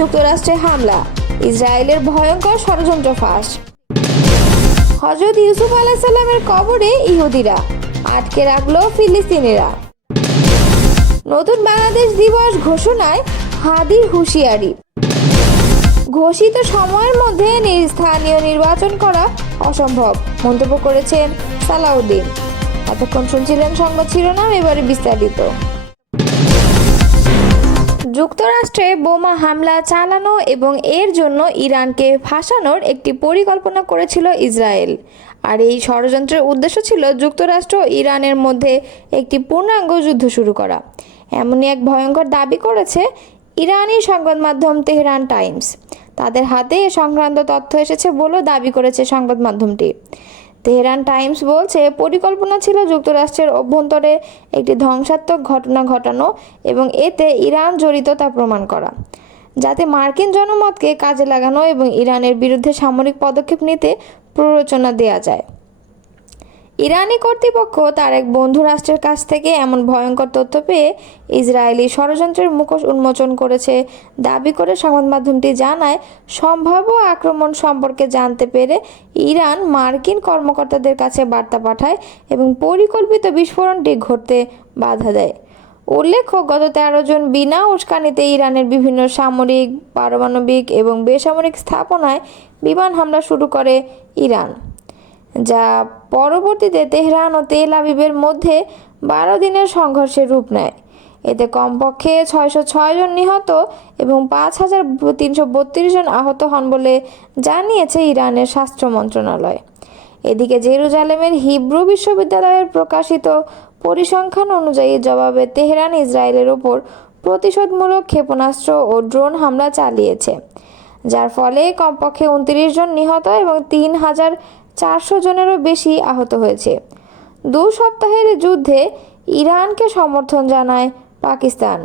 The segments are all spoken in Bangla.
যুক্তরাষ্ট্রে হামলা, ইসরায়েলের ভয়ঙ্কর ষড়যন্ত্র ফাঁস। হযরত ইউসুফ আলাইহিস সালামের কবরে ইহুদিরা, আটকে রাখলো ফিলিস্তিনিরা। নতুন বাংলাদেশ দিবস ঘোষণায় হাদির হুঁশিয়ারি, ঘোষিত সময়ের মধ্যে স্থানীয় নির্বাচন করা অসম্ভব মন্তব্য করেছেন সালাউদ্দিন। এতক্ষণ শুনছিলেন সংবাদ শিরোনাম, এবারে বিস্তারিত। যুক্তরাষ্ট্রে বোমা হামলা চালানো এবং এর জন্য ইরানকে ফাঁসানোর একটি পরিকল্পনা করেছিল ইসরায়েল। আর এই ষড়যন্ত্রের উদ্দেশ্য ছিল যুক্তরাষ্ট্র ও ইরানের মধ্যে একটি পূর্ণাঙ্গ যুদ্ধ শুরু করা। এমনই এক ভয়ঙ্কর দাবি করেছে ইরানি সংবাদ মাধ্যম তেহরান টাইমস। তাদের হাতে এ সংক্রান্ত তথ্য এসেছে বলেও দাবি করেছে সংবাদ মাধ্যমটি। তেহরান টাইমস বলছে, পরিকল্পনা ছিল যুক্তরাষ্ট্রের অভ্যন্তরে একটি ধ্বংসাত্মক ঘটনা ঘটানো এবং এতে ইরান জড়িত তা প্রমাণ করা, যাতে মার্কিন জনমতকে কাজে লাগানো এবং ইরানের বিরুদ্ধে সামরিক পদক্ষেপ নিতে প্ররোচনা দেওয়া যায়। ইরানি কর্তৃপক্ষ তার এক বন্ধু রাষ্ট্রের কাছ থেকে এমন ভয়ঙ্কর তথ্য পেয়ে ইসরায়েলি ষড়যন্ত্রের মুখোশ উন্মোচন করেছে দাবি করে সংবাদ মাধ্যমটি জানায়, সম্ভাব্য আক্রমণ সম্পর্কে জানতে পেরে ইরান মার্কিন কর্মকর্তাদের কাছে বার্তা পাঠায় এবং পরিকল্পিত বিস্ফোরণটি ঘটতে বাধা দেয়। উল্লেখ্য, গত 13 জুন বিনা উস্কানিতে ইরানের বিভিন্ন সামরিক, পারমাণবিক এবং বেসামরিক স্থাপনায় বিমান হামলা শুরু করে ইরান, যা পরবর্তীতে তেহরান ও তেল আবিবের মধ্যে 12 দিনের সংঘর্ষের রূপ নেয়। এতে কমপক্ষে 606 জন নিহত এবং 5332 জন আহত হন বলে জানিয়েছে ইরানের স্বাস্থ্য মন্ত্রণালয়। এদিকে জেরুজালেমের হিব্রু বিশ্ববিদ্যালয়ের প্রকাশিত পরিসংখ্যান অনুযায়ী জবাবে তেহরান ইসরায়েলের ওপর প্রতিশোধমূলক ক্ষেপণাস্ত্র ও ড্রোন হামলা চালিয়েছে, যার ফলে কমপক্ষে 29 জন নিহত এবং 3400 জনেরও বেশি আহত হয়েছে। 2 সপ্তাহের যুদ্ধে ইরানকে সমর্থন জানায় পাকিস্তান।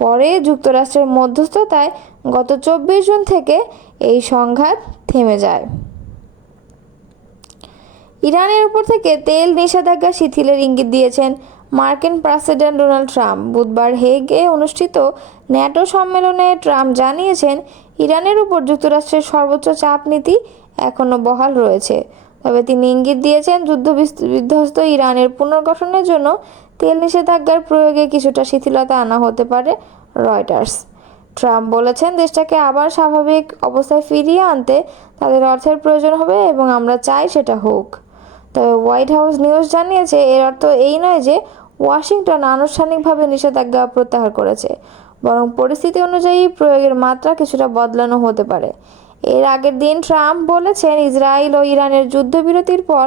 পরে যুক্তরাষ্ট্রের মধ্যস্থতায় গত 24 জুন থেকে এই সংঘাত থেমে যায়। ইরানের উপর থেকে তেল নিষেধাজ্ঞা শিথিলের ইঙ্গিত দিয়েছেন মার্কিন প্রেসিডেন্ট ডোনাল্ড ট্রাম্প। বুধবার হেগে অনুষ্ঠিত ন্যাটো সম্মেলনে ট্রাম্প জানিয়েছেন, ইরানের উপর যুক্তরাষ্ট্রের সর্বোচ্চ চাপ নীতি এখনও বহাল রয়েছে। তবে তিনি ইঙ্গিত দিয়েছেন, যুদ্ধবিধ্বস্ত ইরানের পুনর্গঠনের জন্য তেল নিষেধাজ্ঞার প্রয়োগে কিছুটা শিথিলতা আনা হতে পারে। রয়টার্স। ট্রাম্প বলেছেন, দেশটাকে আবার স্বাভাবিক অবস্থায় ফিরিয়ে আনতে তাদের অর্থের প্রয়োজন হবে এবং আমরা চাই সেটা হোক। তবে হোয়াইট হাউস নিউজ জানিয়েছে, এর অর্থ এই নয় যে ওয়াশিংটন আনুষ্ঠানিকভাবে নিষেধাজ্ঞা প্রত্যাহার করেছে, বরং পরিস্থিতি অনুযায়ী প্রয়োগের মাত্রা কিছুটা বদলানো হতে পারে। এর আগের দিন ট্রাম্প বলেছেন, ইসরায়েল ও ইরানের যুদ্ধবিরতির পর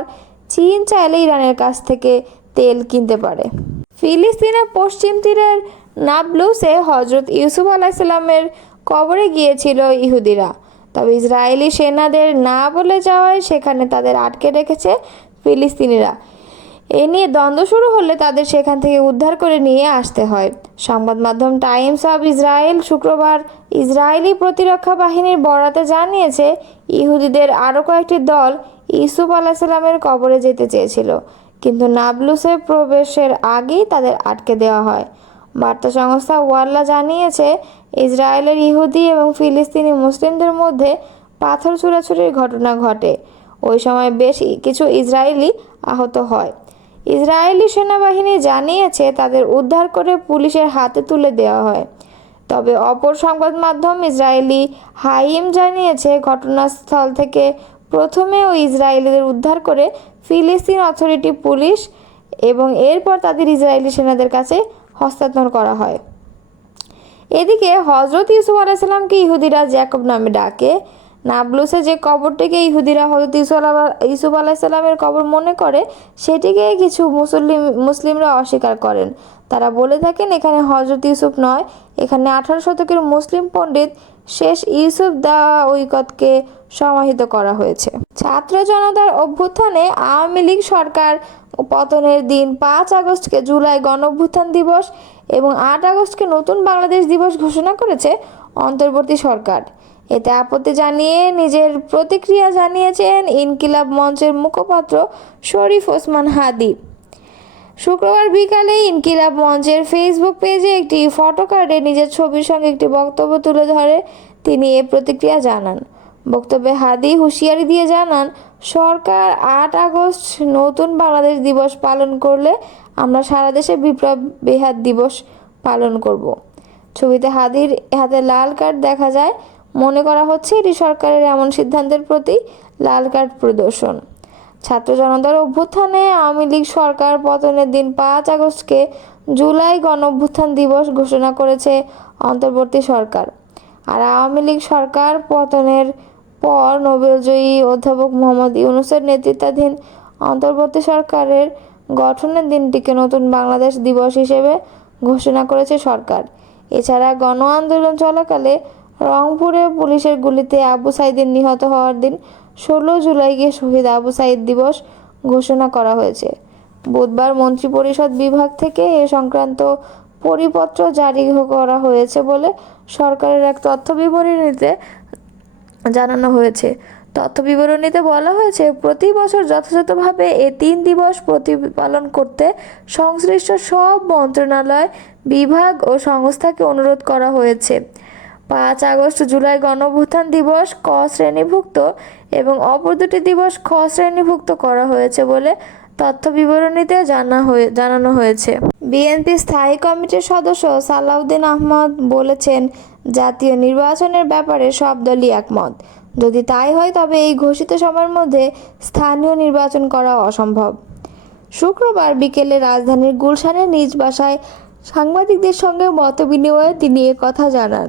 চীন চাইলে ইরানের কাছ থেকে তেল কিনতে পারে। ফিলিস্তিনের পশ্চিম তীরের নাবলুসে হযরত ইউসুফ আলাইহিস সালামের কবরে গিয়েছিল ইহুদিরা। তবে ইসরায়েলি সেনাদের না বলে যাওয়ায় সেখানে তাদের আটকে রেখেছে ফিলিস্তিনিরা। এ নিয়ে দ্বন্দ্ব শুরু হলে তাদের সেখান থেকে উদ্ধার করে নিয়ে আসতে হয়। সংবাদ মাধ্যম টাইমস অব ইসরায়েল শুক্রবার ইসরায়েলি প্রতিরক্ষা বাহিনীর বরাতে জানিয়েছে, ইহুদিদের আরও কয়েকটি দল ইউসুফ আলাইহিস সালামের কবরে যেতে চেয়েছিল, কিন্তু নাবলুসে প্রবেশের আগেই তাদের আটকে দেওয়া হয়। বার্তা সংস্থা ওয়াল্লা জানিয়েছে, ইসরায়েলের ইহুদি এবং ফিলিস্তিনি মুসলিমদের মধ্যে পাথর ছোড়াছুড়ির ঘটনা ঘটে। ওই সময় বেশ কিছু ইসরায়েলি আহত হয়। ইসরায়েলি সেনাবাহিনী জানিয়েছে, তাদের উদ্ধার করে পুলিশের হাতে তুলে দেওয়া হয়। তবে অপর সংবাদ মাধ্যম ইসরায়েলি হাইম জানিয়েছে, ঘটনাস্থল থেকে প্রথমে ওই ইসরায়েলিদের উদ্ধার করে ফিলিস্তিন অথরিটি পুলিশ এবং এরপর তাদের ইসরায়েলি সেনাদের কাছে হস্তান্তর করা হয়। এদিকে হযরত ইউসুফ আলাইহিস সালামকে ইহুদিরা জ্যাকব নামে ডাকে। নাবলুসে যে কবরটিকে ইহুদিরা হযরত ইউসুফ আলাইহিস সালামের কবর মনে করে, সেটিকে কিছু মুসলিমরা অস্বীকার করেন। তারা বলে থাকেন, এখানে হযরত ইউসুফ নয়, এখানে 18 শতকের মুসলিম পণ্ডিত শেষ ইউসুফ দাওয়িকতকে সমাহিত করা হয়েছে। ছাত্র জনতার অভ্যুত্থানে আওয়ামী লীগ সরকার পতনের দিন 5 আগস্টকে জুলাই গণঅভ্যুত্থান দিবস এবং 8 আগস্টকে নতুন বাংলাদেশ দিবস ঘোষণা করেছে অন্তর্বর্তী সরকার। এতে আপত্তি জানিয়ে নিজের প্রতিক্রিয়া জানিয়েছেন ইনকিলাব মঞ্চের মুখপাত্র শরীফ ওসমান হাদি। শুক্রবার বিকালে ইনকিলাব মঞ্চের ফেসবুক পেজে একটি ফটো কার্ডে নিজের ছবির সঙ্গে একটি বক্তব্য তুলে ধরে তিনি এ প্রতিক্রিয়া জানান। বক্তব্যে হাদি হুঁশিয়ারি দিয়ে জানান, সরকার ৮ আগস্ট নতুন বাংলাদেশ দিবস পালন করলে আমরা সারা দেশে বিপ্লব বেহাত দিবস পালন করব। ছবিতে হাদির হাতে লাল কার্ড দেখা যায়। মনে করা হচ্ছে এটি সরকারের এমন সিদ্ধান্তের প্রতি লাল কার্ড প্রদর্শন। ছাত্র জনতার অভ্যুত্থানে আওয়ামী লীগ সরকার পতনের দিন ৫ আগস্টকে জুলাই গণঅভ্যুত্থান দিবস ঘোষণা করেছে অন্তর্বর্তী সরকার। আর আওয়ামী লীগ সরকার পতনের পর নোবেলজয়ী অধ্যাপক মোহাম্মদ ইউনূসের নেতৃত্বাধীন অন্তর্বর্তী সরকারের গঠনের দিনটিকে নতুন বাংলাদেশ দিবস হিসেবে ঘোষণা করেছে সরকার। এছাড়া গণ আন্দোলন চলাকালে রংপুরে পুলিশের গুলিতে আবু সাঈদের নিহত হওয়ার দিন ১৬ জুলাইকে শহীদ আবু সাঈদ দিবস ঘোষণা করা হয়েছে। বুধবার মন্ত্রিপরিষদ বিভাগ থেকে এ সংক্রান্ত পরিপত্র জারি করা হয়েছে বলে সরকারের এক তথ্য বিবরণীতে জানানো হয়েছে। তথ্য বিবরণীতে বলা হয়েছে, প্রতি বছর যথাযথভাবে এ ৩ দিবস প্রতিপালন করতে সংশ্লিষ্ট সব মন্ত্রণালয়, বিভাগ ও সংস্থাকে অনুরোধ করা হয়েছে। ৫ আগস্ট জুলাই গণঅভ্যুত্থান দিবস ক শ্রেণীভুক্ত এবং অপর দুটি দিবস খ শ্রেণীভুক্ত করা হয়েছে বলে তথ্য বিবরণীতে জানানো হয়েছে। বিএনপি স্থায়ী কমিটির সদস্য সালাউদ্দিন আহমদ বলেছেন, জাতীয় নির্বাচনের ব্যাপারে সব দলই একমত। যদি তাই হয় তবে এই ঘোষিত সময়ের মধ্যে স্থানীয় নির্বাচন করা অসম্ভব। শুক্রবার বিকেলে রাজধানীর গুলশানের নিজ বাসায় সাংবাদিকদের সঙ্গে মতবিনিময়ে তিনি কথা জানান।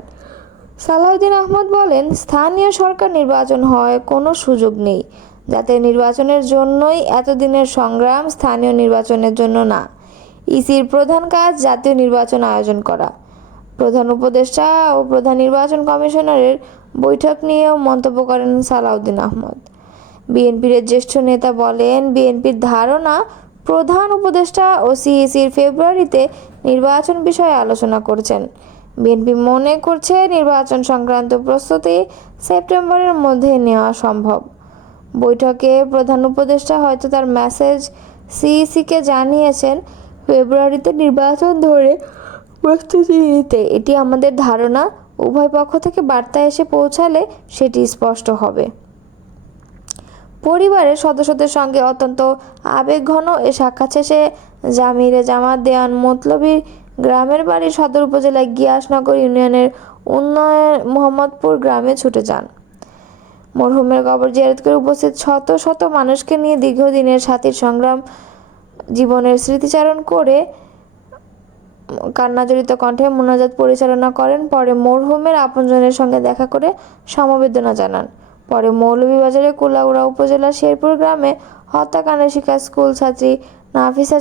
সালাউদ্দিন আহমদ বলেন, স্থানীয় সরকার নির্বাচন হয় কোনো সুযোগ নেই। জাতীয় নির্বাচনের জন্যই এতদিনের সংগ্রাম, স্থানীয় নির্বাচনের জন্য না। ইসির প্রধান কাজ জাতীয় নির্বাচন আয়োজন করা। প্রধান উপদেষ্টা ও প্রধান নির্বাচন কমিশনারের বৈঠক নিয়েও মন্তব্য করেন সালাউদ্দিন আহমদ। বিএনপির জ্যেষ্ঠ নেতা বলেন, বিএনপির ধারণা প্রধান উপদেষ্টা ও সিইসির ফেব্রুয়ারিতে নির্বাচন বিষয়ে আলোচনা করছেন। বিএনপি মনে করছে নির্বাচন সংক্রান্ত প্রস্তুতি সেপ্টেম্বরের মধ্যে নেওয়া সম্ভব। বৈঠকে প্রধান উপদেষ্টা হয়তো তার মেসেজ সিইসিকে জানিয়েছেন, ফেব্রুয়ারিতে নির্বাচন ধরে প্রস্তুতি নিতে। এটি আমাদের ধারণা। উভয় পক্ষ থেকে বার্তা এসে পৌঁছালে সেটি স্পষ্ট হবে। পরিবারের সদস্যদের সঙ্গে অত্যন্ত আবেগঘন এ সাক্ষাৎ শেষে জামিরে জামাত দেওয়ান মতলবীর গ্রামের বাড়ি সদর উপজেলায় গিয়াসনগর ইউনিয়নের মোহাম্মদপুর গ্রামে ছুটে যান। মরহুমের কবর জিয়ারত করে উপস্থিত শত শত মানুষকে নিয়ে দীর্ঘদিনের সাথীর সংগ্রাম, জীবনের স্মৃতিচারণ করে কান্নাজড়িত কণ্ঠে মোনাজাত পরিচালনা করেন। পরে মরহুমের আপনজনের সঙ্গে দেখা করে সমবেদনা জানান। পরে মৌলভীবাজারের কুলাউড়া উপজেলার শেরপুর গ্রামে হত্যাকাণ্ডের শিকার স্কুল ছাত্রী নাফিসা